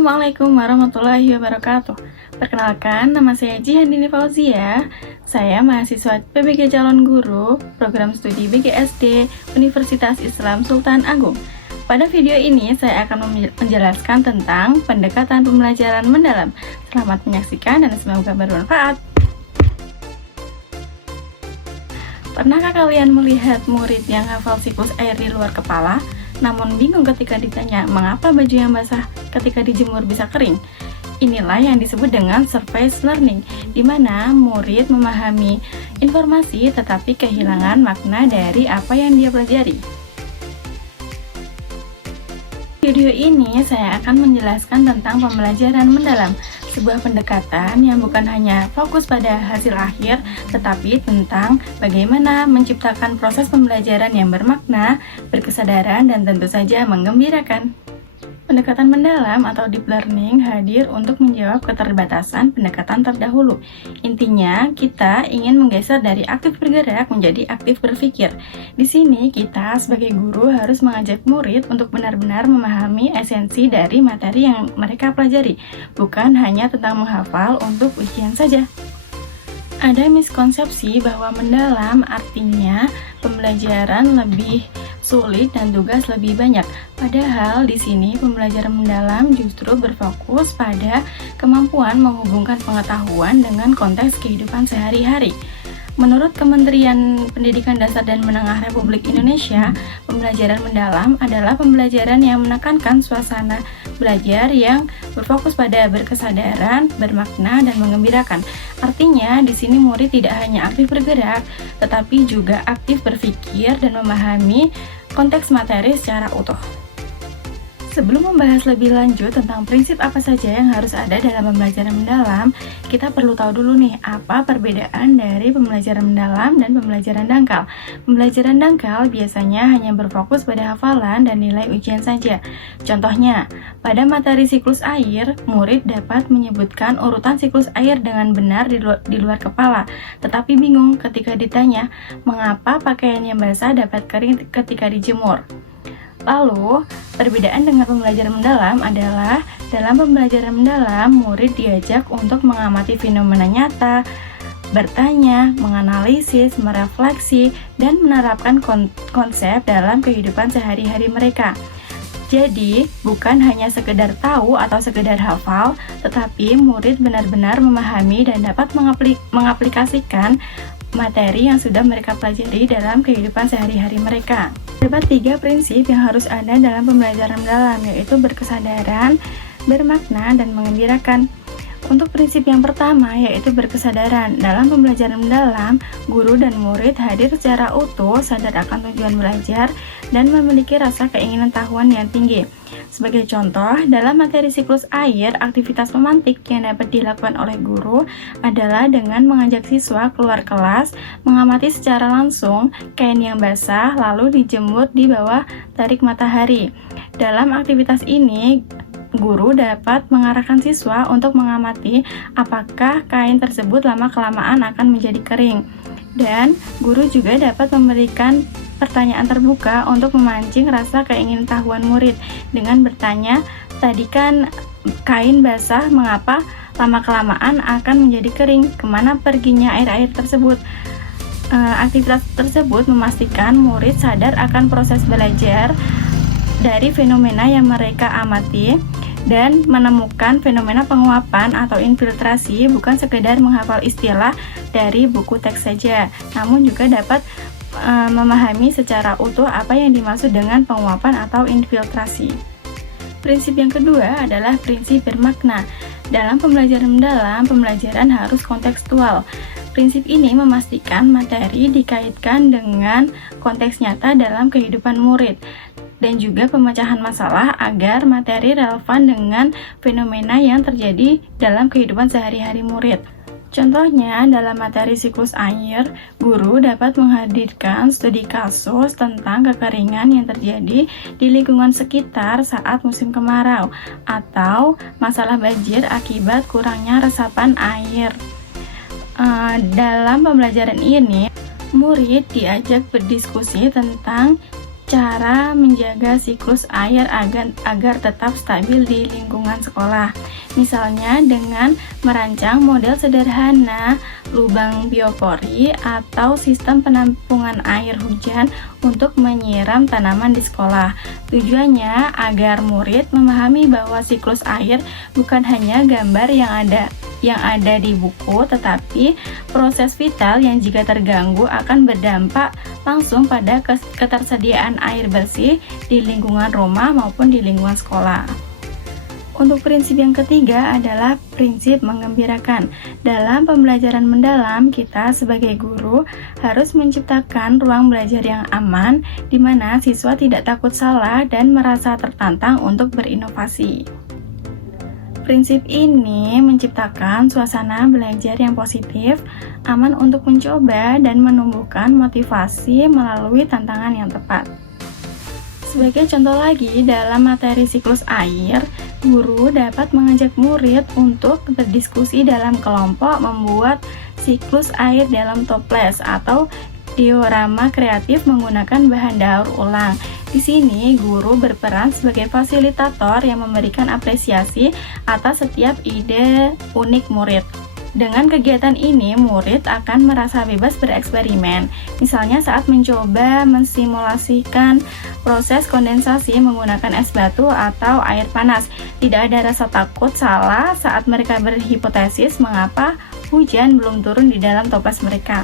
Assalamualaikum warahmatullahi wabarakatuh. Perkenalkan, nama saya Jihandini Fauzia. Saya mahasiswa PBG Calon Guru, Program Studi BGSD, Universitas Islam Sultan Agung. Pada video ini, saya akan menjelaskan tentang pendekatan pembelajaran mendalam. Selamat menyaksikan dan semoga bermanfaat. Pernahkah kalian melihat murid yang hafal siklus air di luar kepala, namun bingung ketika ditanya mengapa baju yang basah ketika dijemur bisa kering? Inilah yang disebut dengan surface learning, di mana murid memahami informasi tetapi kehilangan makna dari apa yang dia pelajari. Video ini saya akan menjelaskan tentang pembelajaran mendalam, sebuah pendekatan yang bukan hanya fokus pada hasil akhir, tetapi tentang bagaimana menciptakan proses pembelajaran yang bermakna, berkesadaran, dan tentu saja menggembirakan. Pendekatan mendalam atau deep learning hadir untuk menjawab keterbatasan pendekatan terdahulu. Intinya, kita ingin menggeser dari aktif bergerak menjadi aktif berpikir. Di sini, kita sebagai guru harus mengajak murid untuk benar-benar memahami esensi dari materi yang mereka pelajari, bukan hanya tentang menghafal untuk ujian saja. Ada miskonsepsi bahwa mendalam artinya pembelajaran lebih sulit dan tugas lebih banyak. Padahal di sini pembelajaran mendalam justru berfokus pada kemampuan menghubungkan pengetahuan dengan konteks kehidupan sehari-hari. Menurut Kementerian Pendidikan Dasar dan Menengah Republik Indonesia, pembelajaran mendalam adalah pembelajaran yang menekankan suasana belajar yang berfokus pada berkesadaran, bermakna, dan menggembirakan. Artinya, di sini murid tidak hanya aktif bergerak, tetapi juga aktif berpikir dan memahami konteks materi secara utuh. Sebelum membahas lebih lanjut tentang prinsip apa saja yang harus ada dalam pembelajaran mendalam, kita perlu tahu dulu nih apa perbedaan dari pembelajaran mendalam dan pembelajaran dangkal. Pembelajaran dangkal biasanya hanya berfokus pada hafalan dan nilai ujian saja. Contohnya, pada materi siklus air, murid dapat menyebutkan urutan siklus air dengan benar di luar kepala, tetapi bingung ketika ditanya mengapa pakaian yang basah dapat kering ketika dijemur. Lalu, perbedaan dengan pembelajaran mendalam adalah dalam pembelajaran mendalam, murid diajak untuk mengamati fenomena nyata, bertanya, menganalisis, merefleksi, dan menerapkan konsep dalam kehidupan sehari-hari mereka. Jadi, bukan hanya sekedar tahu atau sekedar hafal, tetapi murid benar-benar memahami dan dapat mengaplikasikan materi yang sudah mereka pelajari dalam kehidupan sehari-hari mereka. Terdapat 3 prinsip yang harus ada dalam pembelajaran mendalam, yaitu berkesadaran, bermakna, dan menggembirakan. Untuk prinsip yang pertama, yaitu berkesadaran. Dalam pembelajaran mendalam, guru dan murid hadir secara utuh, sadar akan tujuan belajar, dan memiliki rasa keinginan tahuan yang tinggi. Sebagai contoh, dalam materi siklus air, aktivitas pemantik yang dapat dilakukan oleh guru adalah dengan mengajak siswa keluar kelas, mengamati secara langsung kain yang basah, lalu dijemur di bawah terik matahari. Dalam aktivitas ini, guru dapat mengarahkan siswa untuk mengamati apakah kain tersebut lama-kelamaan akan menjadi kering. Dan guru juga dapat memberikan pertanyaan terbuka untuk memancing rasa keingintahuan murid dengan bertanya, tadi kan kain basah, mengapa lama-kelamaan akan menjadi kering? Kemana perginya air-air tersebut? Aktivitas tersebut memastikan murid sadar akan proses belajar dari fenomena yang mereka amati dan menemukan fenomena penguapan atau infiltrasi, bukan sekedar menghafal istilah dari buku teks saja, namun juga dapat memahami secara utuh apa yang dimaksud dengan penguapan atau infiltrasi. Prinsip yang kedua adalah prinsip bermakna. Dalam pembelajaran mendalam, pembelajaran harus kontekstual. Prinsip ini memastikan materi dikaitkan dengan konteks nyata dalam kehidupan murid dan juga pemecahan masalah agar materi relevan dengan fenomena yang terjadi dalam kehidupan sehari-hari murid. Contohnya, dalam materi siklus air, guru dapat menghadirkan studi kasus tentang kekeringan yang terjadi di lingkungan sekitar saat musim kemarau atau masalah banjir akibat kurangnya resapan air. Dalam pembelajaran ini, murid diajak berdiskusi tentang cara menjaga siklus air agar tetap stabil di lingkungan sekolah. Misalnya dengan merancang model sederhana lubang biopori atau sistem penampungan air hujan untuk menyiram tanaman di sekolah. Tujuannya agar murid memahami bahwa siklus air bukan hanya gambar yang ada di buku, tetapi proses vital yang jika terganggu akan berdampak langsung pada ketersediaan air bersih di lingkungan rumah maupun di lingkungan sekolah. Untuk prinsip yang ketiga adalah prinsip menggembirakan. Dalam pembelajaran mendalam, kita sebagai guru harus menciptakan ruang belajar yang aman, di mana siswa tidak takut salah dan merasa tertantang untuk berinovasi. Prinsip ini menciptakan suasana belajar yang positif, aman untuk mencoba, dan menumbuhkan motivasi melalui tantangan yang tepat. Sebagai contoh lagi, dalam materi siklus air, guru dapat mengajak murid untuk berdiskusi dalam kelompok membuat siklus air dalam toples atau diorama kreatif menggunakan bahan daur ulang. Di sini, guru berperan sebagai fasilitator yang memberikan apresiasi atas setiap ide unik murid. Dengan kegiatan ini, murid akan merasa bebas bereksperimen. Misalnya saat mencoba mensimulasikan proses kondensasi menggunakan es batu atau air panas. Tidak ada rasa takut salah saat mereka berhipotesis mengapa hujan belum turun di dalam toples mereka.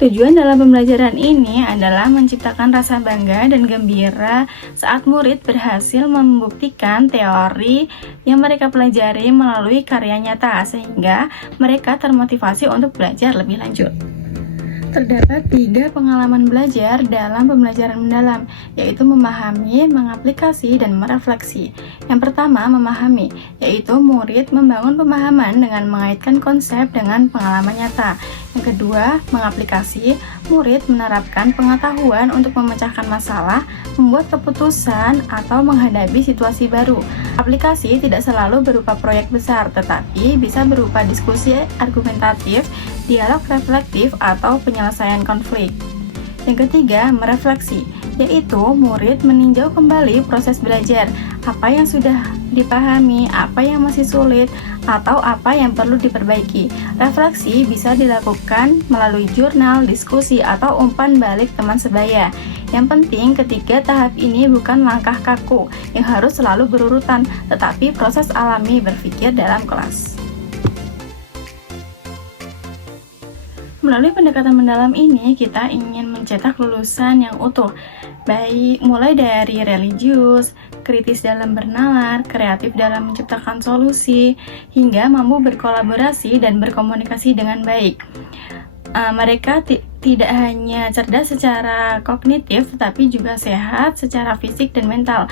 Tujuan dalam pembelajaran ini adalah menciptakan rasa bangga dan gembira saat murid berhasil membuktikan teori yang mereka pelajari melalui karya nyata, sehingga mereka termotivasi untuk belajar lebih lanjut. Terdapat 3 pengalaman belajar dalam pembelajaran mendalam, yaitu memahami, mengaplikasi, dan merefleksi. Yang pertama, memahami, yaitu murid membangun pemahaman dengan mengaitkan konsep dengan pengalaman nyata. Yang kedua, mengaplikasi, murid menerapkan pengetahuan untuk memecahkan masalah, membuat keputusan, atau menghadapi situasi baru. Aplikasi tidak selalu berupa proyek besar, tetapi bisa berupa diskusi argumentatif, dialog reflektif, atau penyelesaian konflik. Yang ketiga, merefleksi, yaitu murid meninjau kembali proses belajar, apa yang sudah dipahami, apa yang masih sulit, atau apa yang perlu diperbaiki. Refleksi bisa dilakukan melalui jurnal, diskusi, atau umpan balik teman sebaya. Yang penting, ketiga tahap ini bukan langkah kaku yang harus selalu berurutan, tetapi proses alami berpikir dalam kelas. Melalui pendekatan mendalam ini, kita ingin mencetak lulusan yang utuh, baik mulai dari religius, kritis dalam bernalar, kreatif dalam menciptakan solusi, hingga mampu berkolaborasi dan berkomunikasi dengan baik. Mereka tidak hanya cerdas secara kognitif, tetapi juga sehat secara fisik dan mental.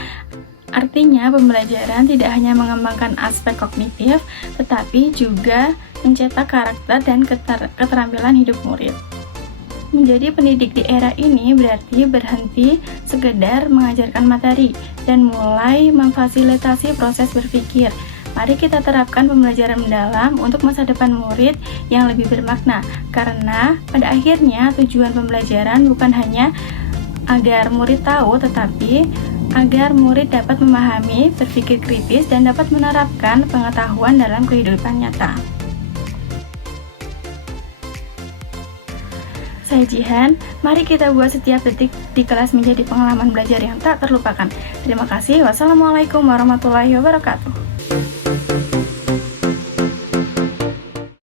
Artinya, pembelajaran tidak hanya mengembangkan aspek kognitif, tetapi juga mencetak karakter dan keterampilan hidup murid. Menjadi pendidik di era ini berarti berhenti sekedar mengajarkan materi dan mulai memfasilitasi proses berpikir. Mari kita terapkan pembelajaran mendalam untuk masa depan murid yang lebih bermakna, karena pada akhirnya tujuan pembelajaran bukan hanya agar murid tahu, tetapi agar murid dapat memahami, berpikir kritis, dan dapat menerapkan pengetahuan dalam kehidupan nyata. Saya Jihan, mari kita buat setiap detik di kelas menjadi pengalaman belajar yang tak terlupakan. Terima kasih. Wassalamualaikum warahmatullahi wabarakatuh.